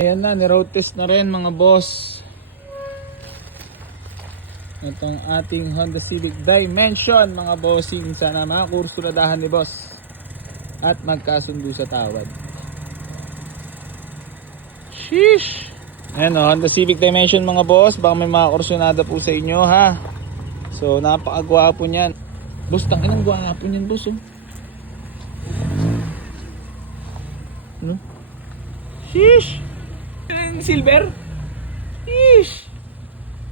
Ayan na, ni-road test na rin mga boss. Itong ating Honda Civic Dimension mga bossing. Sana makakursuladahan ni boss at magkasundo sa tawad. Sheesh! Ayan o, Honda Civic Dimension mga boss. Baka may makakursunada po sa inyo ha. So napakagwapo niyan. Boss, tanginang gwapo niyan boss oh. Ano? Sheesh! Silver? Sheesh!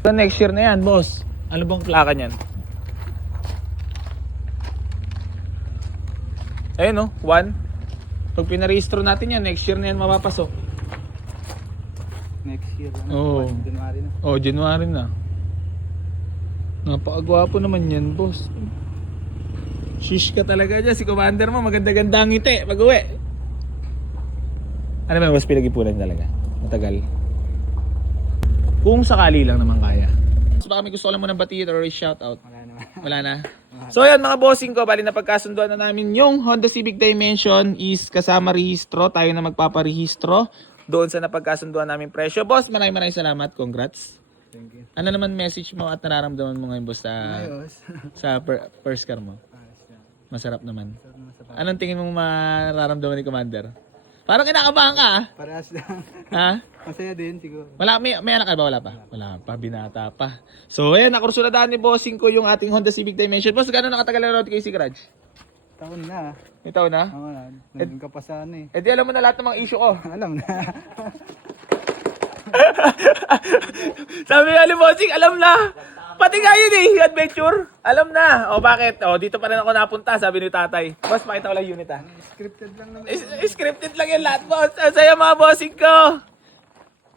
Next year na yan boss. Ano bang plaka niyan? Ayun oh, 1. Pag pinarehistro natin yan, next year na yan mapapasok. Next year na. Oo. January na. Oh, January na. Napakagwapo naman yan boss. Shish ka talaga dyan. Si Commander mo maganda-ganda ang ngiti pag uwi. Ano ba boss, pinag-ipunan talaga? Matagal. Kung sakali lang naman kaya. So baka may gusto ko lang muna batiin or shoutout. Wala naman. Wala na. So ayan mga bossing ko, bali na pagkasunduan na namin yung Honda Civic Dimension is kasama rehistro. Tayo na magpaparehistro doon sa napagkasunduan namin presyo. Boss, maraming salamat. Congrats. Thank you. Ano naman message mo at nararamdaman mo ngayon boss Ayos. sa first car mo? Ayos yan. Masarap naman. Sarap naman sa pa. Anong tingin mo mararamdaman ni Commander? Parang kinakabahan ka ah. Parehas lang. Ha? Masaya din siguro. Wala, may anak ka ba? Wala pa? Wala pa, binata pa. So ayan, nakursuladahan ni bossing ko yung ating Honda Civic Dimension. Boss, gano'n nakatagal na road kay si Garage? Taon na. May taon na? Oo na. Nandun ka pa sa ano eh. Eh di alam mo na lahat ng mga issue ko. Alam na. Sabi nga ni bossing, alam na. Pati nga yun eh, adventure. Alam na. O bakit? O dito pa rin ako napunta, sabi ni tatay. Boss, pakita ko lang unit ha. Scripted lang naman. Scripted lang yan lahat, boss. Ang saya mga bossing ko.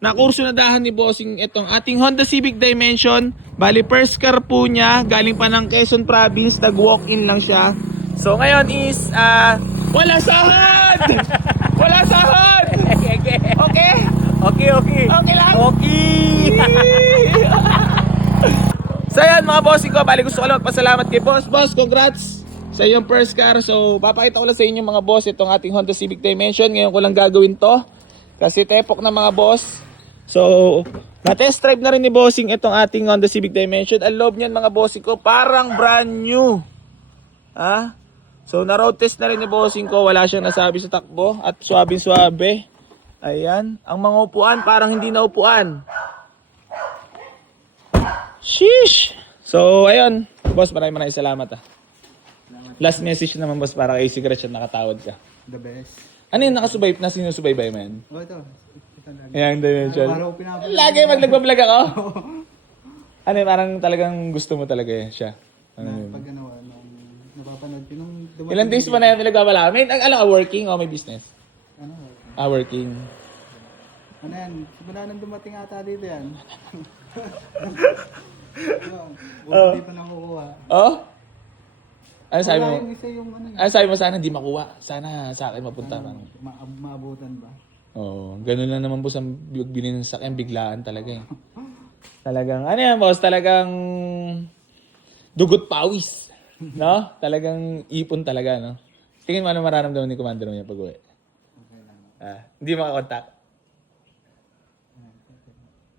Nakursunadahan ni bossing itong ating Honda Civic Dimension. Bali, first car po niya. Galing pa ng Quezon Province. Nag-walk-in lang siya. So, ngayon is, wala sahod! Wala sahod! Okay? Okay lang? Okay! So, yan mga bossing ko. Bali, gusto ko lang magpasalamat kay boss. Boss, congrats sa iyong first car. So, papakita ko lang sa inyo mga boss itong ating Honda Civic Dimension. Ngayon ko lang gagawin to. Kasi tepok na mga boss. So, na-test drive na rin ni bossing itong ating Honda Civic Dimension. Ang loob niyan mga bossing ko, parang brand new. Ha? So, na-road test na rin ni bossing ko. Wala siyang nasabi sa takbo. At swabe-swabe. Ayan. Ang mga upuan, parang hindi na upuan. Sheesh! So, ayun. Boss, maraming salamat ah. Last message naman boss para kay Secret at nakatawad ka. The best. Ano yung nakasubay na sinusubaybay mo yan? Oh, ito. Ito lagi. Ayan, Dimension. Araw pinapalit. Lagi pag nagbablog ako. Ano yun, parang talagang gusto mo talaga siya. Ano yun? Pag ano, napapanood ko nung dumating. Ilang days mo na yung pinagbabala? May, working o may business? Ano? Working. Ano yan? Simula nang dumating ata dito yan. Hindi pa nakukuha. Oh? Ano sabi mo? Wala yung isa yung ano. Ano sabi mo, sana hindi makuha. Sana sa akin mapunta. Maabutan ba? Oo, ganun lang naman boss ang bilhin ng sakyan, biglaan talaga eh. Talagang, ano yan boss, talagang dugot pawis. No? Talagang ipon talaga, no? Tingin mo ano mararamdaman ni Commander mo niya pag uwi? Okay lang. Hindi makakontak.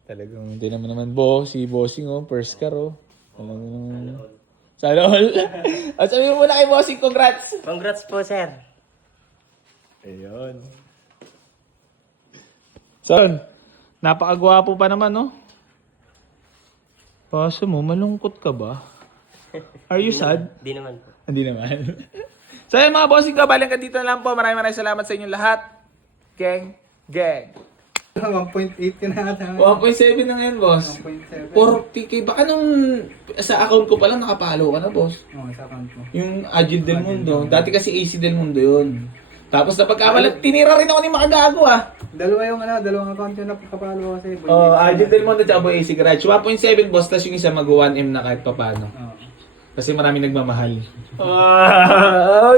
Talagang, hindi naman boss, si bossing oh, first car oh. Talagang, sana all. At sabi mo muna kay bossing, congrats! Congrats po, sir. Ayun. So, napakagwapo pa naman, no? Paso mo, malungkot ka ba? Are you sad? Di naman po. Hindi naman. So, ayun mga bossing ko, balik ka dito na lang po. Maraming salamat sa inyong lahat. Gang. 1.8 ka na ata. 1.7 na ngayon, boss. 1.7. 40k. Baka nung sa account ko pa lang nakapalo ka na, boss. Oo, sa account mo. Yung Agile Del Mundo. Dati kasi AC Del Mundo yun. Tapos napagkamalat, tinira rin ako ni Makagago ah. Dalawang account yung napakapalo kasi. Agile Del Mundo at AC Garage. 1.7 boss, tas yung isa mag 1M na kahit papano. Oo. Kasi marami nagmamahal.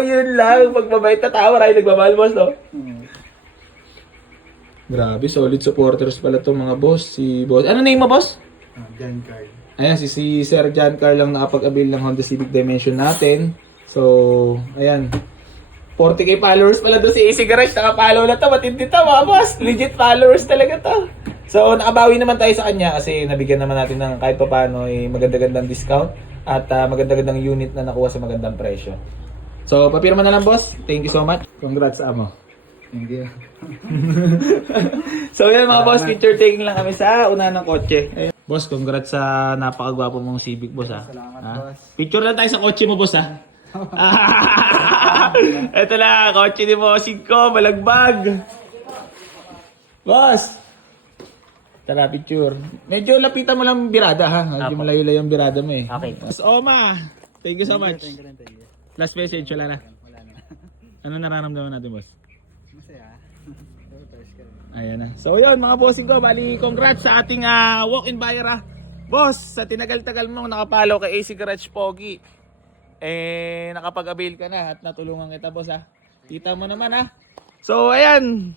Yun lang. Pagmabait na tao, marami nagmamahal, boss, no? Grabe, solid supporters pala itong mga boss. Si boss. Ano name mo, boss? John Carl. Ayan, si Sir John Carl lang nakapag-avail ng Honda Civic Dimension natin. So, ayan. 40k followers pala doon si AC Garage. Nakapollow na to. Matindi to mga boss. Legit followers talaga to. So nakabawi naman tayo sa kanya kasi nabigyan naman natin ng kahit pa paano maganda-gandang discount at maganda-gandang unit na nakuha sa magandang presyo. So papirma na lang boss. Thank you so much. Congrats amo. Thank you. So yan mga boss, picture taking lang kami sa una ng kotse. Ayun. Boss, congrats sa napakagwapo mong Civic boss ha. Salamat, Ha? boss. Picture lang tayo sa kotse mo boss ha. Ito na, kotse ni bossing ko, malagbag. Boss! Tara, picture. Medyo lapitan mo lang birada ha. Medyo malayo-layo ang birada mo eh. Okay. Boss Oma, thank you so much. Thank you. Last message, wala na. Wala na. Ano nararamdaman natin boss? Masaya. First ka rin. Ayan na. So yun mga bossing ko, bali congrats sa ating walk-in buyer ha. Boss, sa tinagal-tagal mo nakapalo kay AC Garage Pogi. Nakapag-avail ka na at natulungan kita boss ha. Kita mo naman ha. So ayan,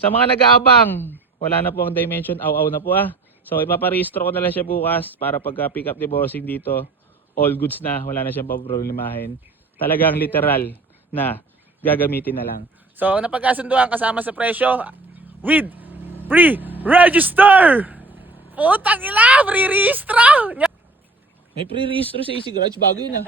sa mga nag-aabang, wala na po ang dimension, aw-aw na po ha. So ipaparehistro ko na lang siya bukas para pagka-pick up ni bossing dito, all goods na, wala na siyang paproblemahin. Talagang literal na gagamitin na lang. So napagkasunduan kasama sa presyo with free register. Putang ina, free registro. May free registro sa AC Garage, bago yun ah.